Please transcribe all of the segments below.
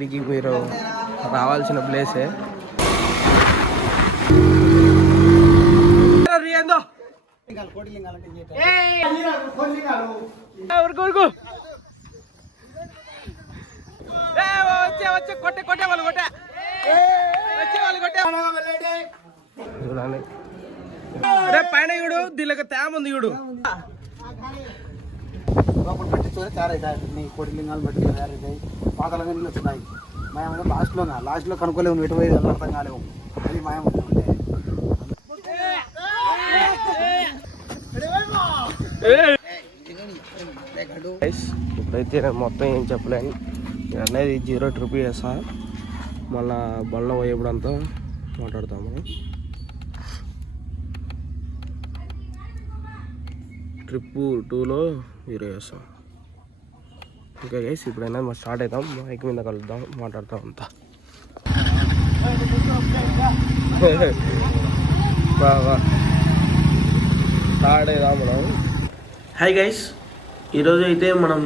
వీడికి మీరు రావాల్సిన ప్లేసే. చూడండి రే పైన చూడు, దీనికి తేమ ఉంది చూడు. కోటి లింగాలు బట్టి తయారవుతాయి, పాతలుగా నీళ్ళు వచ్చినాయి. మేము లాస్ట్లో కనుక్కోలేము, ఎటు పోయి అర్థం కాలేము. అది మాయం ఉంటే ఇప్పుడైతే నేను మొత్తం ఏం చెప్పలేను అనేది 0 ట్రిప్ చేస్తా. మళ్ళా బండ్లో పోయేప్పుడంతా మాట్లాడతాం మనం. ట్రిప్ 2లో 0 చేస్తాం. ఓకే గైస్, ఇప్పుడైనా మనం స్టార్ట్ అవుతాం. మైక్ మీద కలుద్దాం, మాట్లాడతాం అంతా. స్టార్ట్ అవుదాం మనం. హాయ్ గైస్, ఈరోజు అయితే మనం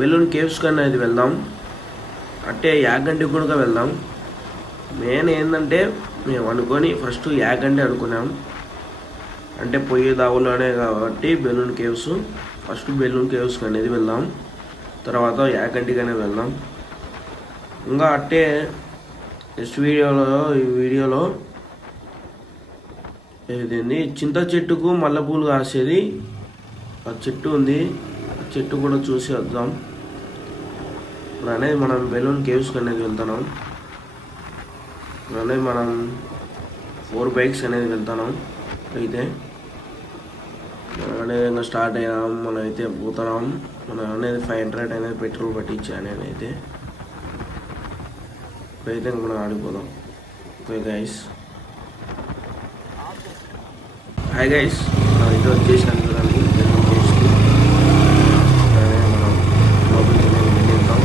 బెలూన్ కేవ్స్ కన్నా అయితే వెళ్దాం. అంటే యాగంటికి కూడా వెళ్దాం. మెయిన్ ఏంటంటే మేము అనుకొని ఫస్ట్ యాగంటి అనుకున్నాం. అంటే పొయ్యి దావులోనే కాబట్టి బెలూన్ కేవ్స్, ఫస్ట్ బెలూన్ కేవ్స్కి అనేది వెళ్దాం, తర్వాత యాగంటికి అనేది వెళ్దాం. ఇంకా అట్టే నెక్స్ట్ ఈ వీడియోలో ఏదండి చింత చెట్టుకు మల్లెపూలు కాసేది ఆ చెట్టు ఉంది, ఆ చెట్టు కూడా చూసి వద్దాం. ఇప్పుడు అనేది మనం బెలూన్ కేవ్స్కి అనేది వెళ్తున్నాం. ఇప్పుడు అనేది మనం 4 బైక్స్ అనేది వెళ్తున్నాం. అయితే అనేది ఇంకా స్టార్ట్ అయ్యాం, మనం అయితే పోతున్నాం. మనం అనేది 500 అనేది పెట్రోల్ పట్టించాను నేనైతే. ఇప్పుడైతే మనం ఆడిపోదాం. ఓకే గైస్, హాయ్ గైస్, మనం అయితే వచ్చేసాను చూడండి బెలూన్ కేవ్స్కి. మనం లోపలికి వెళ్ళిద్దాం.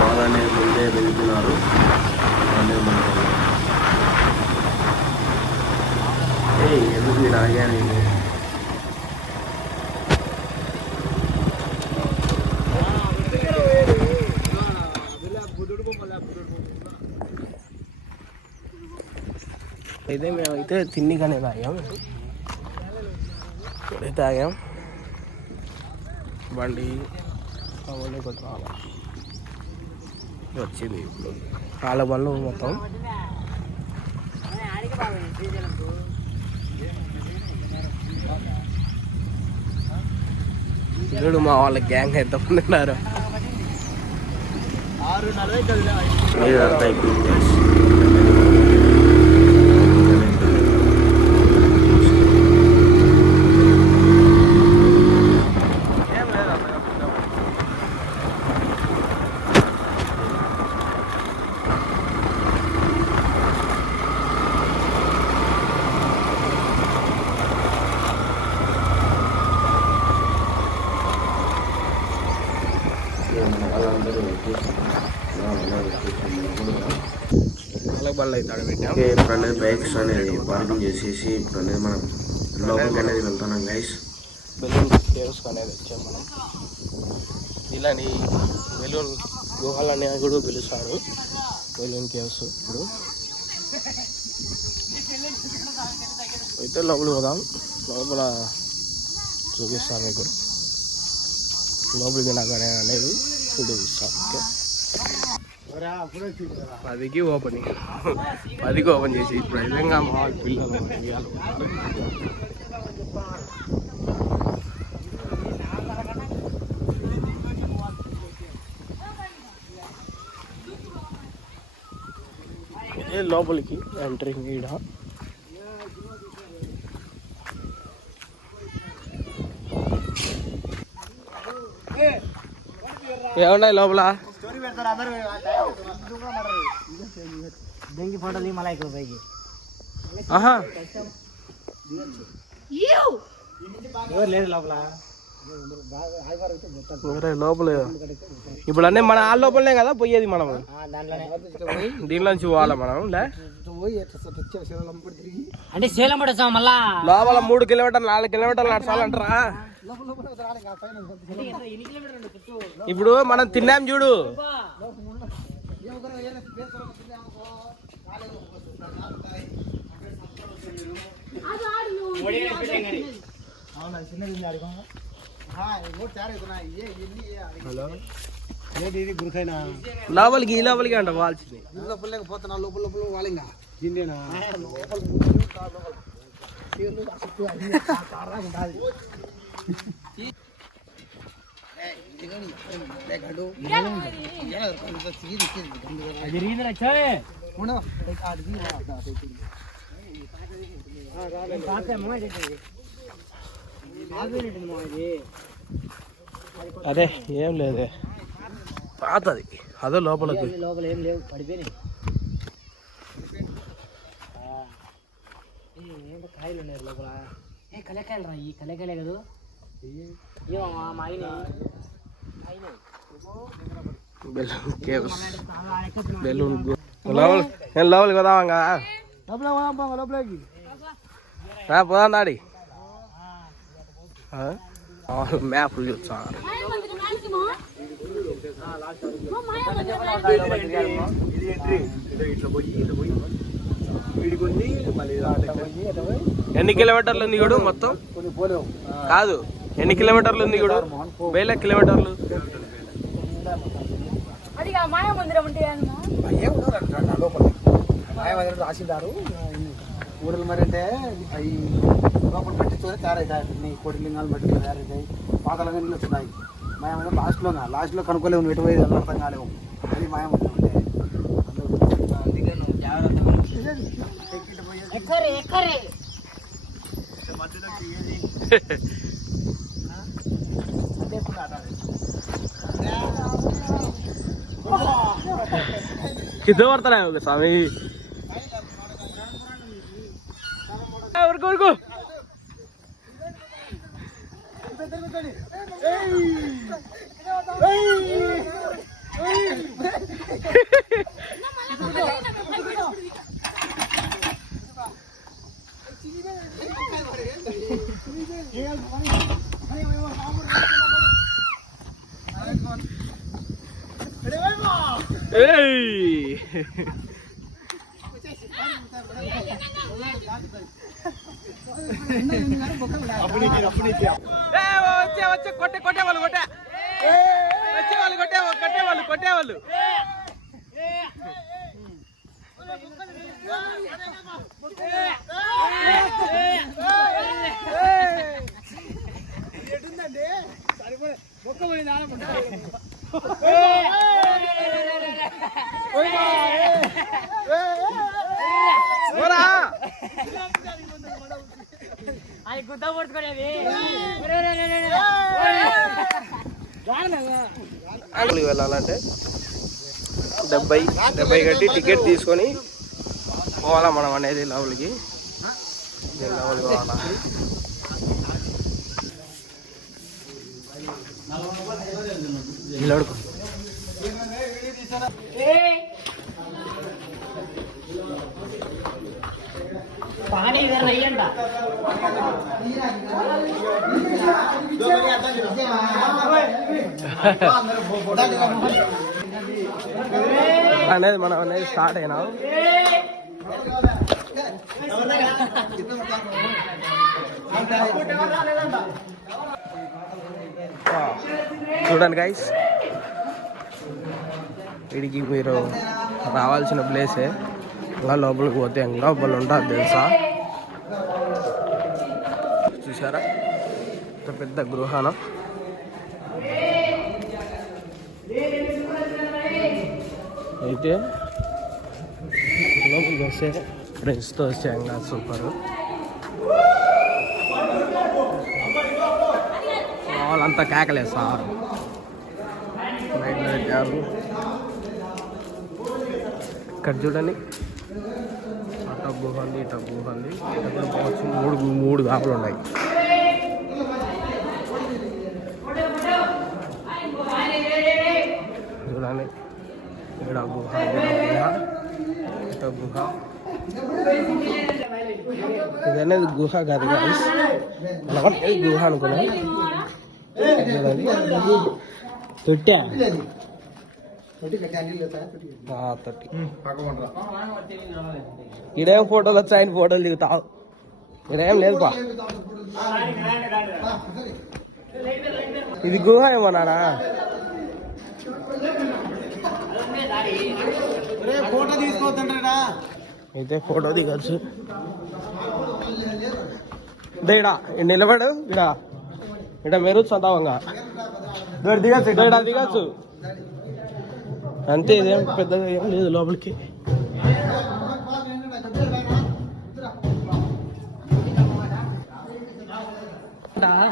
వాళ్ళనే ముందే వెళ్తున్నారు. ఎందుకు మీరు ఆగాను? అయితే మేమైతే తిండికనే తాగాం. ఇప్పుడైతే తాగాం. బండి కొంచెం వచ్చింది. ఇప్పుడు వాళ్ళ బండ్లు మొత్తం చూడు, మా వాళ్ళ గ్యాంగ్ ఎంత మంది ఉన్నారు. ఇదంతా అయిపోయింది. ఇప్పుడు అనేది బైక్స్ అనేది పార్కింగ్ చేసేసి ఇప్పుడు అనేది మనం లోపలికి అనేది వెళ్తున్నాం గైస్. బెలూన్ కేవ్స్ అనేది వచ్చాం మనం. ఇలాంటి బెలూన్ గుహలు అనేవి కూడా పిలుస్తారు బెలూన్ కేవ్స్. ఇప్పుడు అయితే లోపలికి పోదాం. లోపల చూపిస్తాం మీకు. లోపలికి నాకు అనేది చూపిస్తాం. ఓకే, 10కి ఓపెనింగ్, 10కి ఓపెన్ చేసి ఇప్పుడు నిజంగా మా పిల్లలు ఇదే లోపలికి ఎంట్రింగ్. ఈడ ఏమున్నాయి లోపల? దెంగి ఫోటోలు మళ్ళీ ఎక్కువ పైకి. ఎవరు లేదు లోపల. లోపల ఇప్పుడు అన్నీ మన ఆ లోపలనే కదా పోయేది. మనం దీంట్లో నుంచి పోవాలా మనం? అంటే సేలం పడేస్తాం మళ్ళా. లోపల 3 కిలోమీటర్లు 4 కిలోమీటర్లు నడచాలంటారా? ఇప్పుడు మనం తిన్నాం చూడు. లోపలికి ఈ లోపలికి అంట వాల్సింది. పోతున్నా లోపల లోపల వాళ్ళింగా జిండేనా అదే ఏం లేదే పాతది అదే లోపలికి లోపల ఏం లేవు పడిపోయినాయి. ఏంటో కాయలు ఉన్నాయి లోపల. కలెకాయలు రా, ఈ కలెకాయలే కదా. మా బెలూన్ లోపలికి పోదామంగా. లోపలికి పోదాం దాడి మ్యాప్లు చూసా. ఎన్ని కిలోమీటర్లు ఉంది చూడు మొత్తం? కాదు, ఎన్ని కిలోమీటర్లు ఉంది చూడు? 1000 కిలోమీటర్లు. మాయమందిరం రాసిండారు ఊరలు. మరి అంటే అవి లోపల పెట్టించుకొని తయారవుతాయి. కోటి లింగాలు పెట్టి తయారవుతాయి. పాతలుగా నీళ్ళు వచ్చినాయి. మాయమందిరం లాస్ట్లో కనుక్కోలేము, ఎటు పోయేది అర్థం కాలేము. అది మాయమందిరం అంటే కింద పడతారా స్వామి? ఊరుకో కొట్టేవాళ్ళు. వెళ్ళాలంటే 70 కట్టి టికెట్ తీసుకొని పోవాలా మనం అనేది లోపలికి. లోపలికి పోవాలా. నిలబడుకో. అనేది మనం అనేది స్టార్ట్ అయినాం. చూడండి గైస్, వీడికి మీరు రావాల్సిన ప్లేసే. ఇంకా లోపలికి పోతే ఇంకా లోపల ఉంటుంది తెలుసా? చూసారా ఇంత పెద్ద గృహానం. అయితే లోపలికి వస్తే ఫ్రెండ్స్తో వస్తే ఇంకా సూపర్. వాళ్ళంతా కేకలేస్తారు. లైట్లు పెట్టారు. ఇక్కడ చూడండి, అట గుహ ఉంది, ఇట గుహ ఉంది. ఇక్కడ పోవచ్చు. మూడు గాపులు ఉన్నాయి. చూడండి, ఇక్కడ గుహ, ఇట గుహ. ఇది అనేది గుహ కాదు, గుహ అనుకున్నాం. తొట్టా తొట్టి కట్టి అన్ని తొట్టి ఇడేం ఫోటోలు వచ్చి ఆయన ఫోటోలు దిగుతావు ఇడేం లేదు బా ఇది గుహ ఏమో నానా ఫోటో తీసుకోవద్దంటారా అయితే ఫోటో దిగచ్చు ఇడా నిలబడు ఇడా ఇడ మెరుగు చదవంగా దిగచ్చు దిగచ్చు అంతే ఇదేం పెద్దగా ఏం లేదు లోపలికి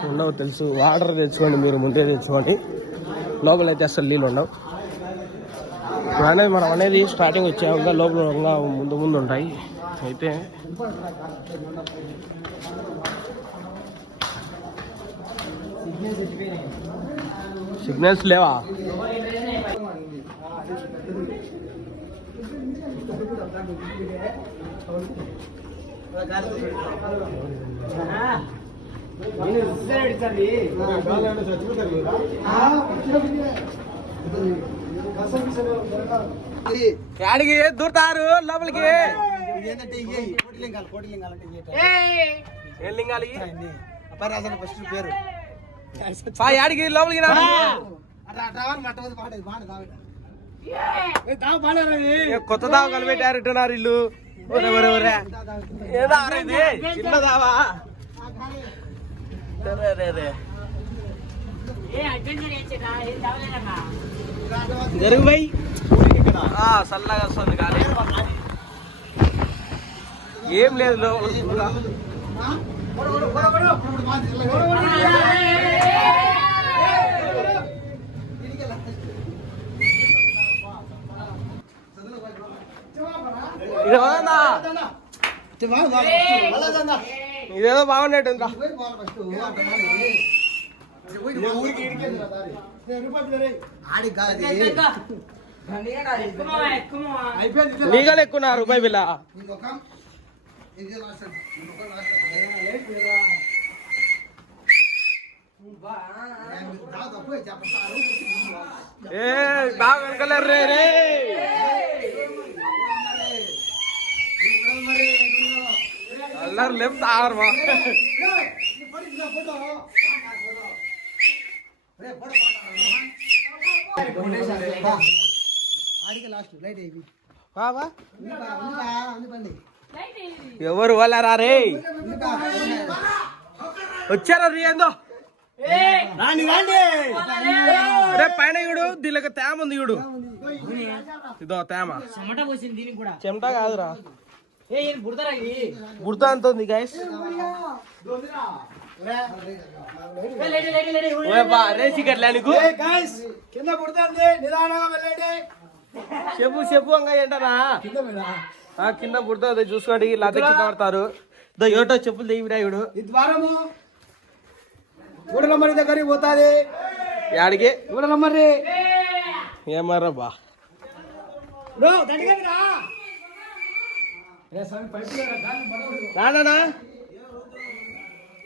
ఉండవు తెలుసు వాటర్ తెచ్చుకోండి మీరు ముందే తెచ్చుకోండి లోపలైతే అసలు నీళ్ళు ఉండవు అనేది మనం అనేది స్టార్టింగ్ వచ్చాక లోపల ముందు ముందు ఉంటాయి అయితే సిగ్నల్స్ లేవా యాడికి దూరుతారు లోపలికి ఏం లింగాలి ఫస్ట్ పేరు యాడికి లోపలికి కొత్త దావ కలిపెట్టారు ఇట్టున్నారు ఇల్లు ఏదా చిన్న దావా జరుగు పోయి చల్లగా వస్తుంది కానీ ఏం లేదు లోపల ఇదేదో బాగున్నట్టు లీగల్ ఎక్కున్నారు రూపాయి బిల్ల ఏ బాగా వెనకలేరు రే అల్లరు లేపు ఆరు మా ఎవరు వాళ్ళరా రే వచ్చారా రీ ఏందో రే పైన ఇడు దీనికి తేమ ఉంది ఇడు ఇదో తేమ చెమట కాదురా బుడతా అంత ఉంది గైస్ రేసి కట్లా నీకు చెప్పు చెప్పు అంగా ఏంటనా కింద పుడుతుంది చూసుకోండి ఇలా కింద పడతారు ఏటో చెప్పులు దిగిరా ఇడు ఊడలమ్మరి దగ్గరికి పోతాది యాడికి ఊడలమ్మరి ఏమర్రా బా రానా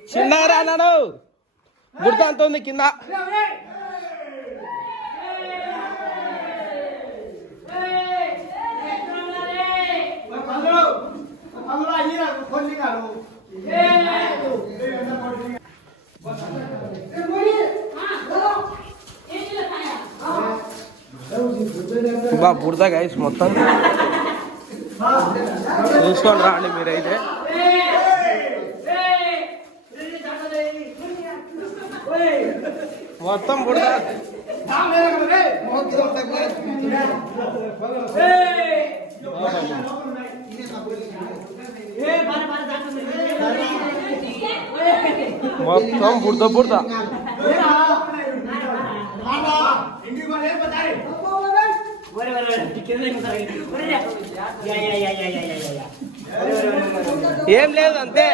చిన్న రానాడు గుర్తు అంత ఉంది కింద బా బుడతా గైస్ మొత్తం చూసుకోండి రాండి మీరైతే మొత్తం బుడతా మొత్తం బుడతా బుడతా ఏం లేదు అంతే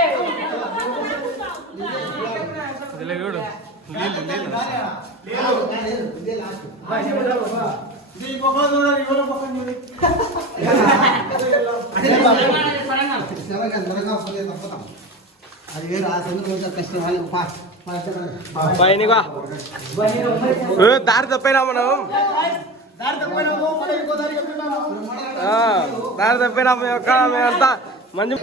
అది వేరు ఆ సంగతి కష్టం పైనగా దారి తప్పైనా మనం దారి తప్పైనా మేమంతా మంచి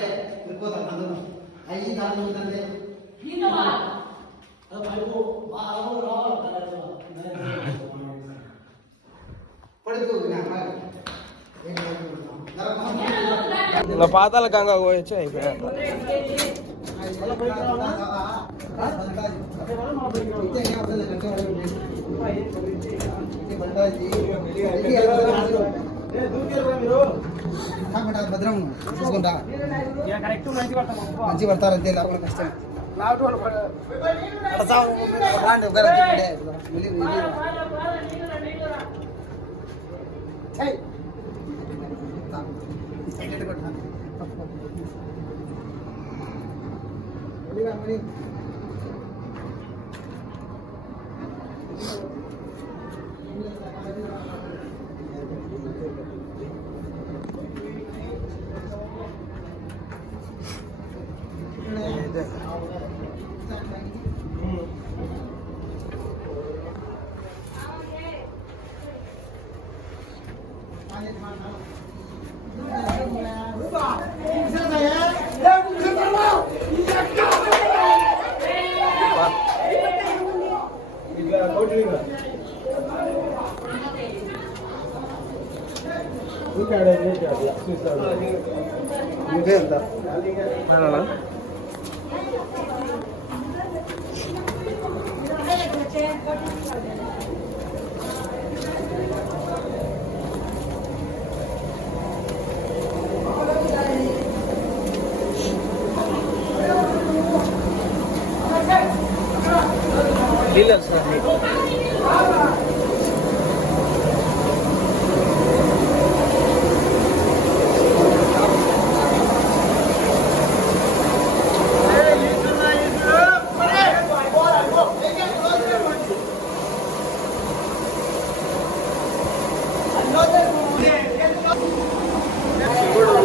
పాతాల గంగా పోయొచ్చు అయిపోయా భద్రం చూసుకుంటా మంచి పడతారంతే లేకపోతే కష్టం డీలర్ సార్ మీకు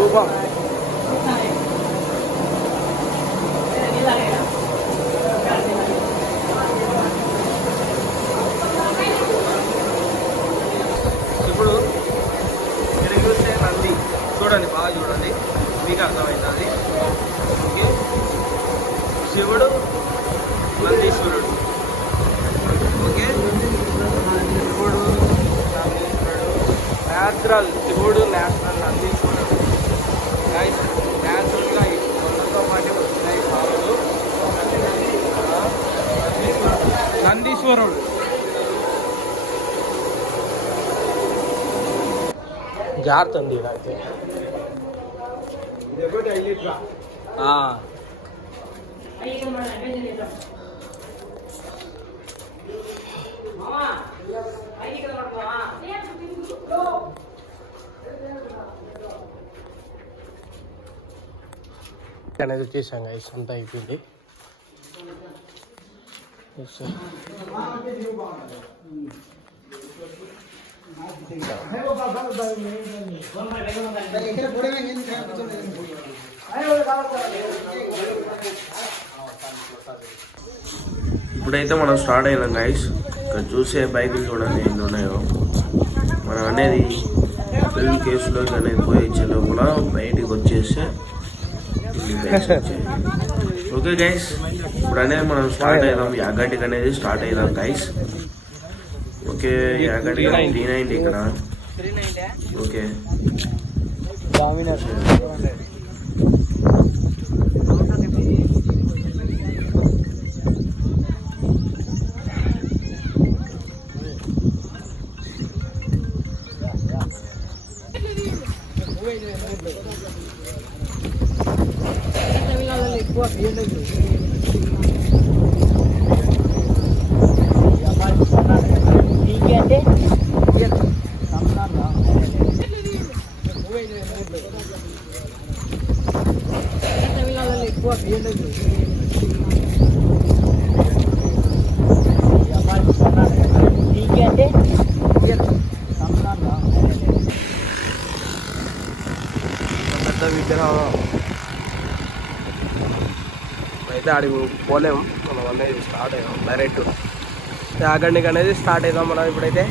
రూపం ఇప్పుడు మీరు చూస్తే నంది చూడండి, బాగా చూడండి, మీకు అర్థమవుతుంది. ఓకే, శివుడు నందీశ్వరుడు. ఓకే, శివుడు నందీశ్వరుడు, నేచురల్ శివుడు, నేచురల్ నందీశ్వరుడు. గైస్ నేచురల్గా ఈ కొండతో పాటు వస్తున్నాయి బావులు. నందీశ్వరుడు జాగ్రత్త ఉంది అయితే. అనేది వచ్చేసాం గైస్, అంతా అయిపోయింది. ఇప్పుడైతే మనం స్టార్ట్ అయినాం గైస్. ఇక్కడ చూసే బైకులు చూడండి ఎన్ని ఉన్నాయో. మనం అనేది బెలూన్ కేవ్స్లోకి అనేది పోయించే లోపల బయటికి వచ్చేస్తే ఓకే గైస్, ఇప్పుడు అనేది మనం స్టార్ట్ అయిదాం. యాగంటికి అనేది స్టార్ట్ అయిదాం గైస్. ఓకే, యాగంటి 390 ఇక్కడ. ఓకే, అయితే ఆడికి పోలేము మనం అనేది స్టార్ట్ అయ్యాం డైరెక్ట్ యాగండికి అనేది స్టార్ట్ అవుతాం మనం ఇప్పుడైతే